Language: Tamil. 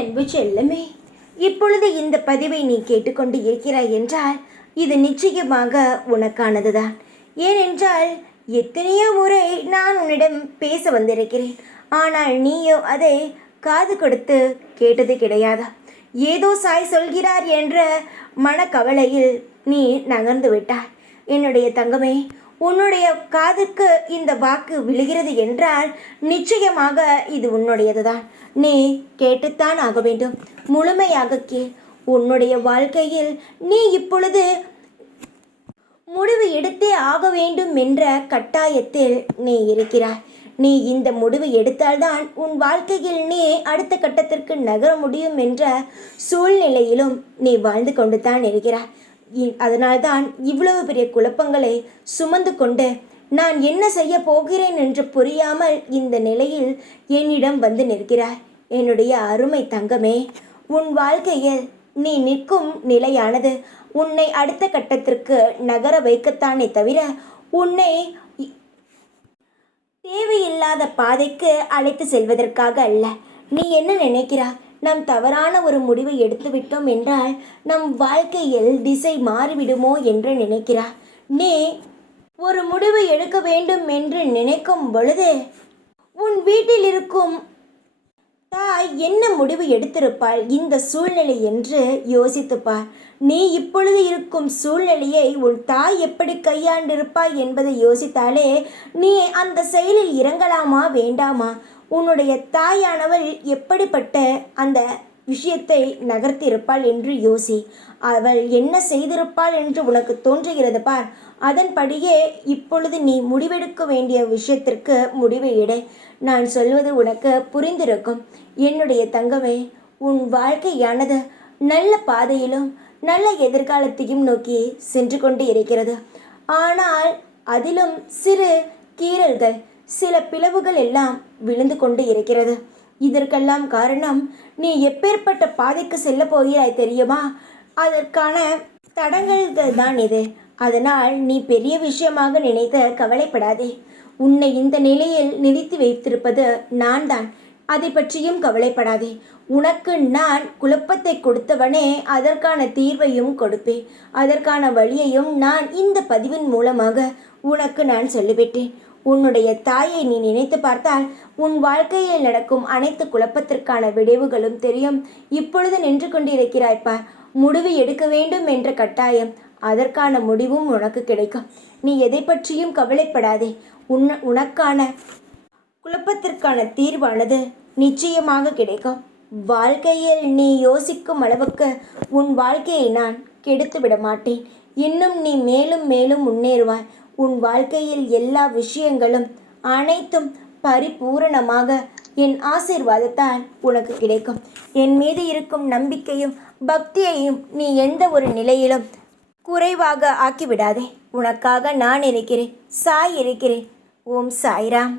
அன்பு செல்லமே, இப்பொழுது இந்த பதிவை நீ கேட்டுக்கொண்டு இருக்கிறாய் என்றால் இது நிச்சயமாக உனக்கானதுதான். ஏனென்றால் எத்தனையோ முறை நான் உன்னிடம் பேச வந்திருக்கிறேன், ஆனால் நீயோ அதை காது கொடுத்து கேட்டது கிடையாதா? ஏதோ சாய் சொல்கிறார் என்ற மனக்கவலையில் நீ நகர்ந்து விட்டாய். என்னுடைய தங்கமே, உன்னுடைய காதுக்கு இந்த வாக்கு விழுகிறது என்றால் நிச்சயமாக இது உன்னுடையதுதான். நீ கேட்டுத்தான் ஆக வேண்டும். முழுமையாக கேள். உன்னுடைய வாழ்க்கையில் நீ இப்பொழுது முடிவு எடுத்தே ஆக வேண்டும் என்ற கட்டாயத்தில் நீ இருக்கிறாய். நீ இந்த முடிவு எடுத்தால்தான் உன் வாழ்க்கையில் நீ அடுத்த கட்டத்திற்கு நகர முடியும் என்ற சூழ்நிலையிலும் நீ வாழ்ந்து கொண்டு தான் இருக்கிறாய். அதனால்தான் இவ்வளவு பெரிய குழப்பங்களை சுமந்து கொண்டு நான் என்ன செய்ய போகிறேன் என்று புரியாமல் இந்த நிலையில் என்னிடம் வந்து நிற்கிறாய். என்னுடைய அருமை தங்கமே, உன் வாழ்க்கையில் நீ நிற்கும் நிலையானது உன்னை அடுத்த கட்டத்திற்கு நகர வைக்கத்தானே தவிர உன்னை தேவையில்லாத பாதைக்கு அழைத்து செல்வதற்காக அல்ல. நீ என்ன நினைக்கிறாய்? நம் தவறான ஒரு முடிவை எடுத்துவிட்டோம் என்றால் நம் வாழ்க்கையில் திசை மாறிவிடுமோ என்று நினைக்கிறாய். நீ ஒரு முடிவு எடுக்க வேண்டும் என்று நினைக்கும் பொழுது உன் வீட்டில் இருக்கும் தாய் என்ன முடிவு எடுத்திருப்பாள் இந்த சூழ்நிலை என்று யோசித்துப்பார். நீ இப்பொழுது இருக்கும் சூழ்நிலையை உன் தாய் எப்படி கையாண்டிருப்பாய் என்பதை யோசித்தாலே நீ அந்த செயலில் இறங்கலாமா வேண்டாமா? உன்னுடைய தாயானவள் எப்படிப்பட்ட அந்த விஷயத்தை நகர்த்தியிருப்பாள் என்று யோசி. அவள் என்ன செய்திருப்பாள் என்று உனக்கு தோன்றுகிறது பார். அதன்படியே இப்பொழுது நீ முடிவெடுக்க வேண்டிய விஷயத்திற்கு முடிவை எடு. நான் சொல்வது உனக்கு புரிந்திருக்கும். என்னுடைய தங்கமே, உன் வாழ்க்கையானது நல்ல பாதையிலும் நல்ல எதிர்காலத்தையும் நோக்கி சென்று கொண்டு இருக்கிறது. ஆனால் அதிலும் சிறு கீறல்கள், சில பிளவுகள் எல்லாம் விழுந்து கொண்டு இருக்கிறது. இதற்கெல்லாம் காரணம் நீ எப்பேற்பட்ட பாதைக்கு செல்ல போகிறாய் தெரியுமா? அதற்கான தடங்கல்கள் தான் இது. அதனால் நீ பெரிய விஷயமாக நினைத்து கவலைப்படாதே. உன்னை இந்த நிலையில் நிறுத்தி வைத்திருப்பது நான் தான். அதை பற்றியும் கவலைப்படாதே. உனக்கு நான் குழப்பத்தை கொடுத்தவனே அதற்கான தீர்வையும் கொடுப்பேன். அதற்கான வழியையும் நான் இந்த பதிவின் மூலமாக உனக்கு நான் சொல்லிவிட்டேன். உன்னுடைய தாயை நீ நினைத்து பார்த்தால் உன் வாழ்க்கையில் நடக்கும் அனைத்து குழப்பத்திற்கான விளைவுகளும் தெரியும். இப்பொழுது நின்று கொண்டிருக்கிறாய்ப்பா. முடிவு எடுக்க வேண்டும் என்ற கட்டாயம், அதற்கான முடிவும் உனக்கு கிடைக்கும். நீ எதை பற்றியும் கவலைப்படாதே. உனக்கான குழப்பத்திற்கான தீர்வானது நிச்சயமாக கிடைக்கும். வாழ்க்கையில் நீ யோசிக்கும் அளவுக்கு உன் வாழ்க்கையை நான் கெடுத்து விட மாட்டேன். இன்னும் நீ மேலும் மேலும் முன்னேறுவாய். உன் வாழ்க்கையில் எல்லா விஷயங்களும் அனைத்தும் பரிபூரணமாக என் ஆசீர்வாதத்தால் உனக்கு கிடைக்கும். என் மீது இருக்கும் நம்பிக்கையும் பக்தியையும் நீ எந்த ஒரு நிலையிலும் குறைவாக ஆக்கிவிடாதே. உனக்காக நான் இருக்கிறேன். சாய் இருக்கிறேன். ஓம் சாய்ராம்.